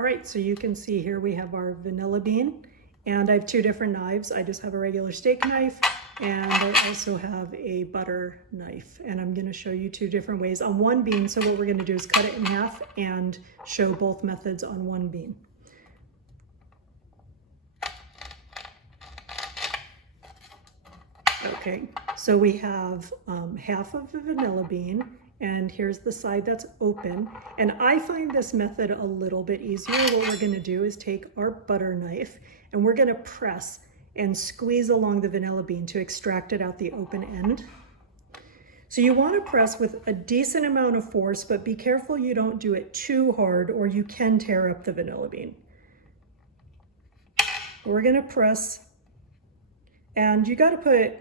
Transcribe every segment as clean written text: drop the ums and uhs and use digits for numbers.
All right, so you can see here we have our vanilla bean, and I have two different knives. I just have a regular steak knife, and I also have a butter knife, and I'm gonna show you two different ways on one bean. So what we're gonna do is cut it in half and show both methods on one bean. Okay, so we have half of the vanilla bean, and here's the side that's open. And I find this method a little bit easier. What we're gonna do is take our butter knife and we're gonna press and squeeze along the vanilla bean to extract it out the open end. So you wanna press with a decent amount of force, but be careful you don't do it too hard or you can tear up the vanilla bean. We're gonna press, and you gotta put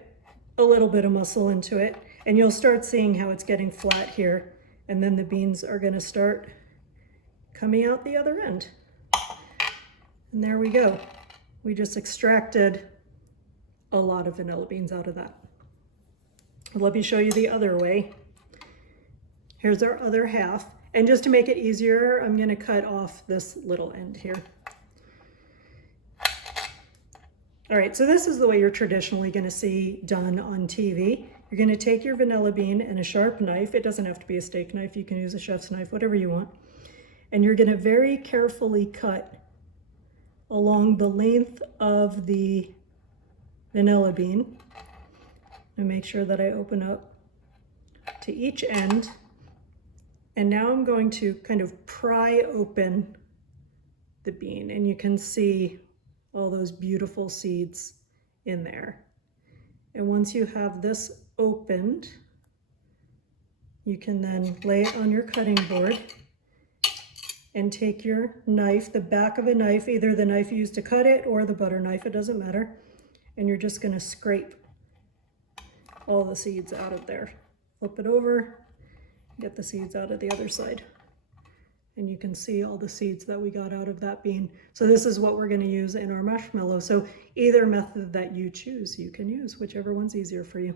a little bit of muscle into it, and you'll start seeing how it's getting flat here, and then the beans are going to start coming out the other end. And there we go. We just extracted a lot of vanilla beans out of that. Let me show you the other way. Here's our other half, and just to make it easier, I'm going to cut off this little end here. All right, so this is the way you're traditionally gonna see done on TV. You're gonna take your vanilla bean and a sharp knife. It doesn't have to be a steak knife. You can use a chef's knife, whatever you want. And you're gonna very carefully cut along the length of the vanilla bean. And make sure that I open up to each end. And now I'm going to kind of pry open the bean, and you can see all those beautiful seeds in there. And once you have this opened, you can then lay it on your cutting board and take your knife, the back of a knife, either the knife you use to cut it or the butter knife, it doesn't matter. And you're just gonna scrape all the seeds out of there. Flip it over, get the seeds out of the other side. And you can see all the seeds that we got out of that bean. So this is what we're gonna use in our marshmallow. So either method that you choose, you can use, whichever one's easier for you.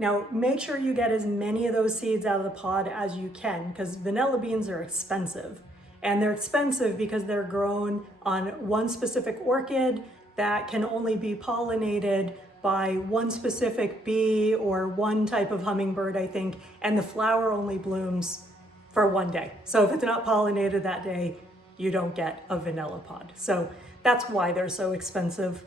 Now, make sure you get as many of those seeds out of the pod as you can, because vanilla beans are expensive. And they're expensive because they're grown on one specific orchid that can only be pollinated by one specific bee or one type of hummingbird, I think, and the flower only blooms for one day. So if it's not pollinated that day, you don't get a vanilla pod. So that's why they're so expensive.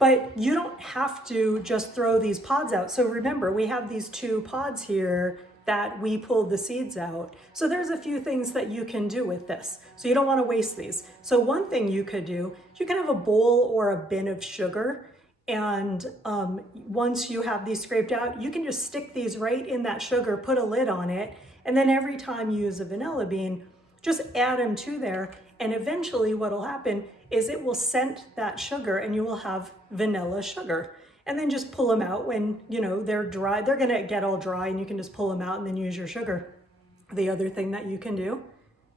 But you don't have to just throw these pods out. So remember, we have these two pods here that we pulled the seeds out. So there's a few things that you can do with this. So you don't want to waste these. So one thing you could do, you can have a bowl or a bin of sugar. And once you have these scraped out, you can just stick these right in that sugar, put a lid on it, and then every time you use a vanilla bean, just add them to there. And eventually what'll happen is it will scent that sugar and you will have vanilla sugar. And then just pull them out when, you know, they're dry. They're gonna get all dry and you can just pull them out and then use your sugar. The other thing that you can do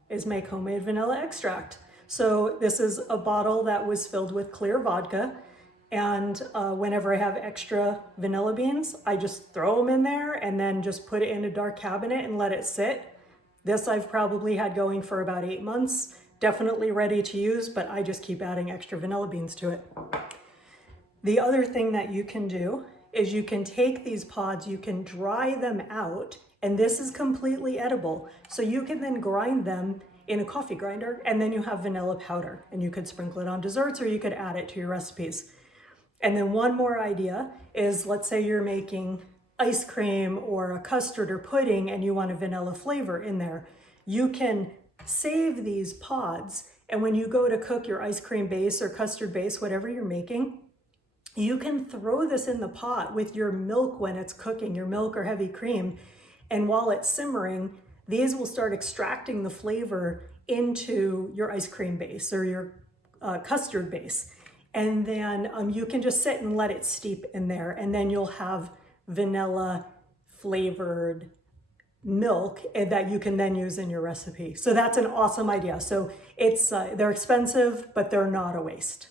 is make homemade vanilla extract. So this is a bottle that was filled with clear vodka. And whenever I have extra vanilla beans, I just throw them in there and then just put it in a dark cabinet and let it sit. This I've probably had going for about 8 months. Definitely ready to use, but I just keep adding extra vanilla beans to it. The other thing that you can do is you can take these pods, you can dry them out, and this is completely edible. So you can then grind them in a coffee grinder, and then you have vanilla powder, and you could sprinkle it on desserts or you could add it to your recipes. And then one more idea is, let's say you're making ice cream or a custard or pudding and you want a vanilla flavor in there. You can save these pods, and when you go to cook your ice cream base or custard base, whatever you're making, you can throw this in the pot with your milk when it's cooking, your milk or heavy cream. And while it's simmering, these will start extracting the flavor into your ice cream base or your custard base. And then you can just sit and let it steep in there, and then you'll have vanilla flavored milk that you can then use in your recipe. So that's an awesome idea. So it's they're expensive, but they're not a waste.